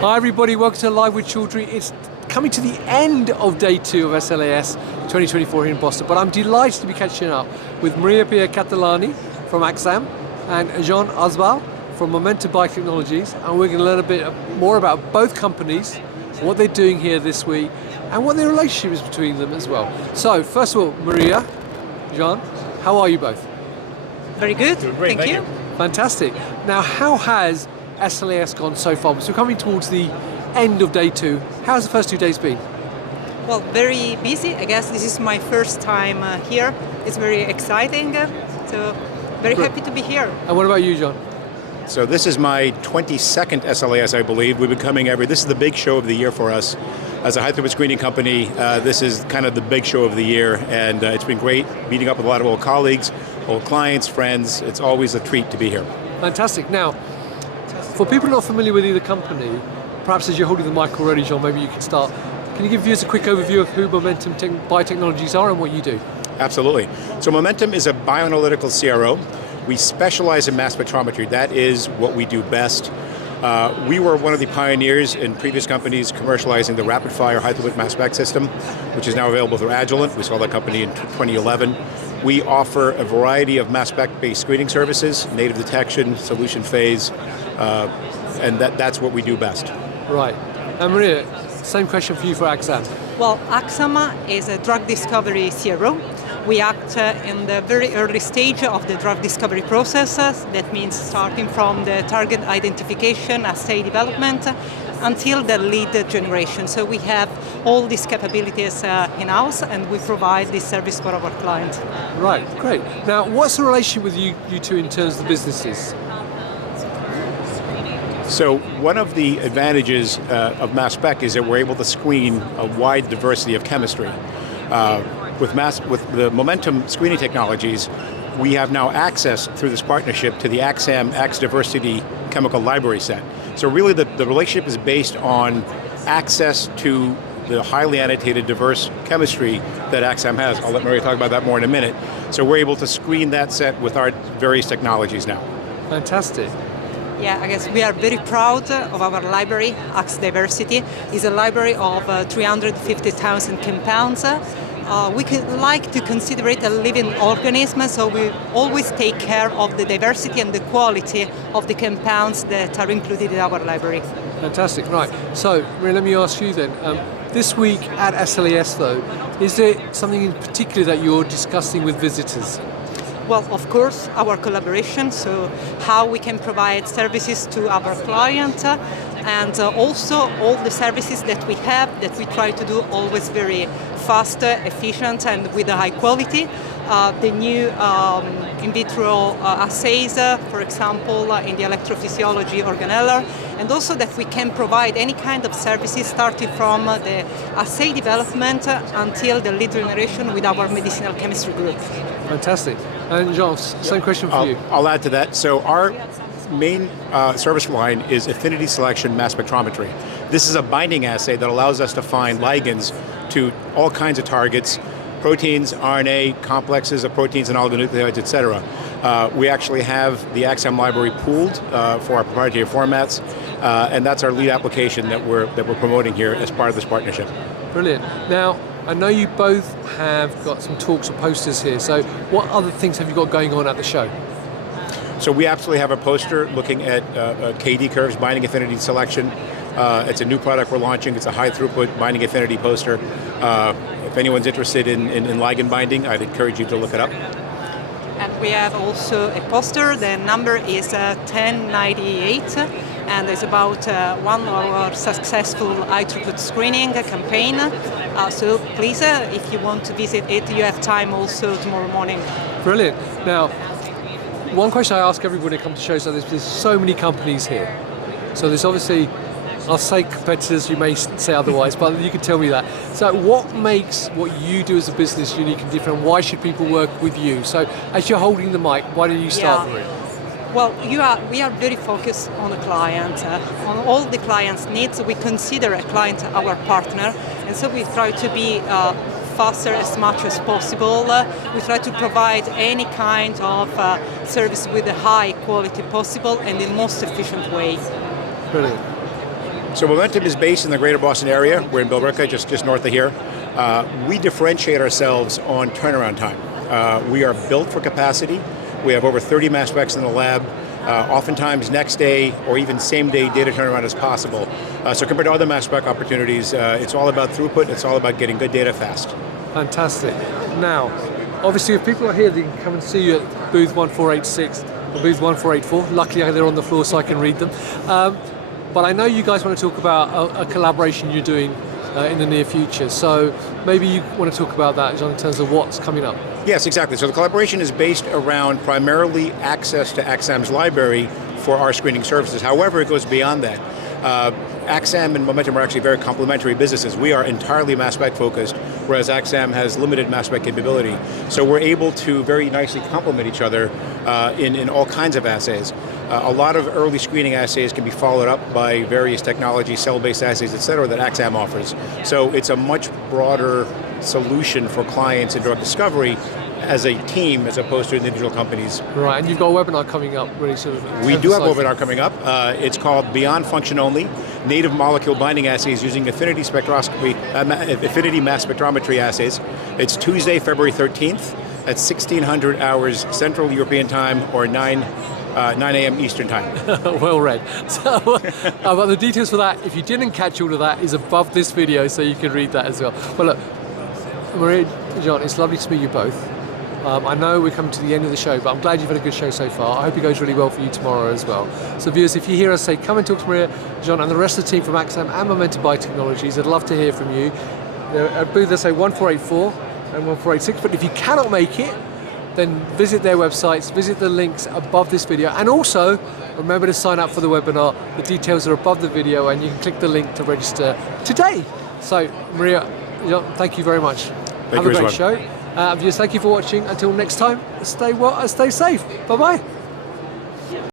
Hi everybody, welcome to Live with Chaudhry. It's coming to the end of day 2 of SLAS 2024 here in Boston, but I'm delighted to be catching up with Maria Pia Catalani from Axxam and Jean Asbal from Momentum Biotechnologies, and we're going to learn a bit more about both companies, what they're doing here this week, and what the relationship is between them as well. So, first of all, Maria, Jean, how are you both? Very good, Great, thank you. Fantastic. Now, how has SLAS gone so far? So we're coming towards the end of day 2. How's the first 2 days been? Well, very busy. I guess this is my first time here. It's very exciting, so very happy to be here. And what about you, John? So this is my 22nd SLAS, I believe. We've been coming this is the big show of the year for us. As a high-throughput screening company, this is kind of the big show of the year, and it's been great meeting up with a lot of old colleagues, old clients, friends. It's always a treat to be here. Fantastic. Now, for people not familiar with either company, perhaps as you're holding the mic already, John, maybe you can start. Can you give us a quick overview of who Momentum Biotechnologies are and what you do? Absolutely. So Momentum is a bioanalytical CRO. We specialize in mass spectrometry. That is what we do best. We were one of the pioneers in previous companies commercializing the rapid-fire high-throughput mass spec system, which is now available through Agilent. We sold that company in 2011. We offer a variety of mass spec-based screening services, native detection, solution phase, and that's what we do best. Right. And Maria, same question for you for Axxam. Well, Axxam is a drug discovery CRO. We act in the very early stage of the drug discovery process. That means starting from the target identification, assay development, until the lead generation. So we have all these capabilities in-house, and we provide this service for our clients. Right, great. Now, what's the relationship with you two in terms of the businesses? So one of the advantages of mass spec is that we're able to screen a wide diversity of chemistry. With the Momentum screening technologies, we have now access through this partnership to the Axxam X Diversity chemical library set. So really the relationship is based on access to the highly annotated diverse chemistry that Axxam has. I'll let Maria talk about that more in a minute. So we're able to screen that set with our various technologies now. Fantastic. Yeah, I guess we are very proud of our library. X Diversity is a library of 350,000 compounds. We like to consider it a living organism, so we always take care of the diversity and the quality of the compounds that are included in our library. Fantastic, right. So, Maria, let me ask you then. This week at SLAS though, is there something in particular that you're discussing with visitors? Well, of course, our collaboration, so how we can provide services to our client, and also all the services that we have that we try to do always very fast, efficient, and with a high quality. The new in vitro assays, for example, in the electrophysiology organelle, and also that we can provide any kind of services starting from the assay development until the lead generation with our medicinal chemistry group. Fantastic. And Jean, same question for you. I'll add to that. So our main service line is affinity selection mass spectrometry. This is a binding assay that allows us to find ligands to all kinds of targets, proteins, RNA, complexes of proteins and oligonucleotides, etc. We actually have the Axxam library pooled for our proprietary formats, and that's our lead application that we're promoting here as part of this partnership. Brilliant. Now, I know you both have got some talks or posters here, so what other things have you got going on at the show? So we absolutely have a poster looking at KD curves, binding affinity selection. It's a new product we're launching. It's a high throughput binding affinity poster. If anyone's interested in ligand binding, I'd encourage you to look it up. And we have also a poster. The number is 1098, and it's about one of our successful high throughput screening campaign. So please, if you want to visit it, you have time also tomorrow morning. Brilliant. Now, one question I ask everybody who comes to shows like this, there's so many companies here. So there's obviously, I'll say competitors, you may say otherwise, but you can tell me that. So what makes what you do as a business unique and different? Why should people work with you? So as you're holding the mic, why don't you start, Maria? Well, we are very focused on the client, on all the client's needs. We consider a client our partner, and so we try to be faster as much as possible. We try to provide any kind of service with the high quality possible and in the most efficient way. Brilliant. So Momentum is based in the greater Boston area. We're in Billerica, just north of here. We differentiate ourselves on turnaround time. We are built for capacity. We have over 30 mass specs in the lab. Oftentimes next day or even same day data turnaround is possible. So compared to other mass spec opportunities, it's all about throughput, it's all about getting good data fast. Fantastic. Now, obviously if people are here, they can come and see you at booth 1486 or booth 1484. Luckily they're on the floor so I can read them. But I know you guys want to talk about a collaboration you're doing in the near future. So maybe you want to talk about that, John, in terms of what's coming up. Yes, exactly. So the collaboration is based around primarily access to Axxam's library for our screening services. However, it goes beyond that. Axxam and Momentum are actually very complementary businesses. We are entirely mass spec focused, whereas Axxam has limited mass spec capability. So we're able to very nicely complement each other in all kinds of assays. A lot of early screening assays can be followed up by various technologies, cell-based assays, et cetera, that Axxam offers. So it's a much broader solution for clients in drug discovery as a team as opposed to individual companies. Right, and you've got a webinar coming up really sort of... We do have a webinar coming up. It's called Beyond Function Only, Native Molecule Binding Assays Using Affinity Spectroscopy, Affinity Mass Spectrometry Assays. It's Tuesday, February 13th at 1600 hours Central European Time or 9 a.m. Eastern Time. Well read. So, but the details for that, if you didn't catch all of that, is above this video, so you can read that as well. Well, look, Maria, John, it's lovely to meet you both. I know we're coming to the end of the show, but I'm glad you've had a good show so far. I hope it goes really well for you tomorrow as well. So viewers, if you hear us say, come and talk to Maria, John, and the rest of the team from Axxam and Momentum Biotechnologies, I'd love to hear from you. They're at booth, they say 1484 and 1486, but if you cannot make it, then visit their websites, visit the links above this video, and also remember to sign up for the webinar. The details are above the video, and you can click the link to register today. So, Maria, John, thank you very much. Thank Have you a great as well. show. Viewers, thank you for watching. Until next time, stay well and stay safe. Bye-bye.